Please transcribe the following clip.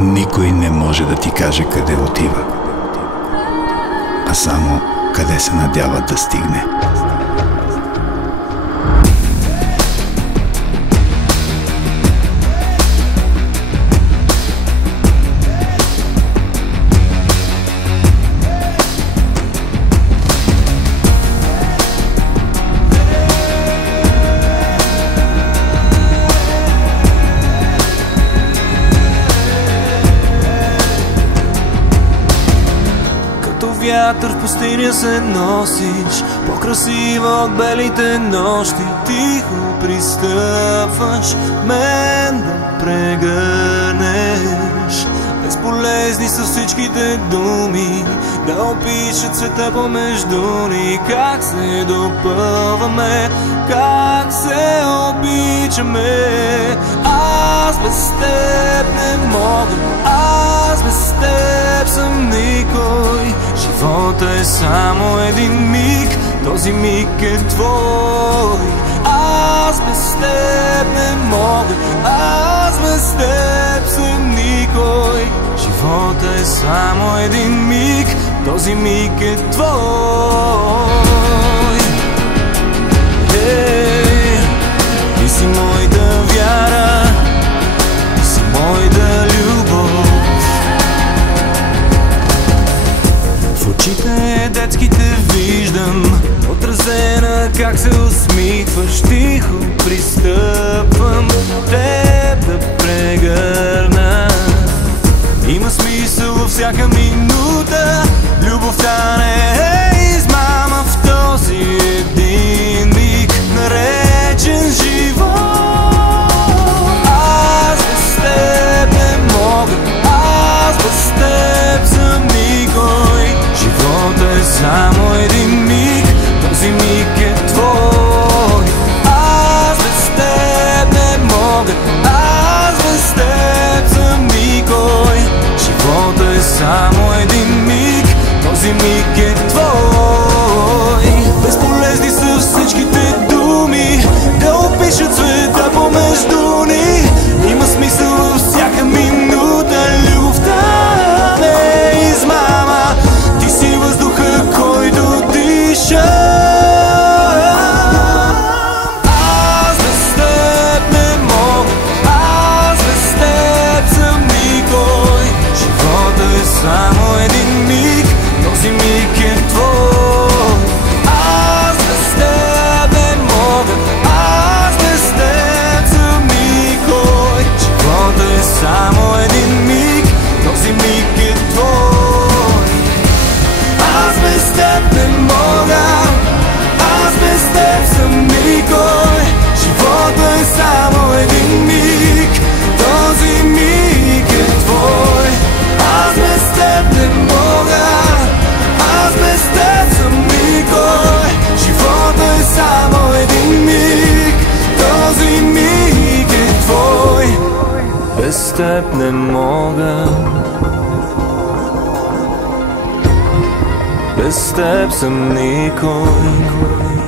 Никой не може да ти каже къде отива, а само къде се надява да стигне. Вятър в пустиня се носиш, по-красива от белите нощи. Тихо пристъпваш мен да прегърнеш. Безполезни са всичките думи да опишат света помежду ни. Как се допълваме, как се обичаме. Аз без теб не мога, аз без теб съм никой. Живота е само един миг, този миг е твой. Аз без теб не мога, аз без теб съм никой. Живота е само един миг, този миг е твой. Ти си моята вяра, ти си моята любов. В очите детските виждам отразена как се усмихваш. Тихо пристъпвам теб да прегърна. Има смисъл във всяка минута, любовта не е измама в този един миг, наречен живот. Аз без теб не мога, аз без теб съм никой. Живота е само един миг, този миг е твой. Аз без теб не мога, аз без теб съм никой. Живота е само един миг, този миг е твой. Безполезни са всичките думи да опишат света помежду ни. Има смисъл във всяка минута, любовта не е измама. Ти си въздуха, който диша. Аз без теб не мога, аз без теб съм никой. Живота е само един миг, този миг е твой. Аз без теб не мога, аз без теб съм никой. Живота е само един миг, този миг е твой. Аз без теб не мога, аз без теб съм никой. Живота е само един миг, този миг е твой. Аз без теб не мога, аз без теб съм никой. Живота е само един миг, този миг е твой. Без теб не мога, без теб съм никой.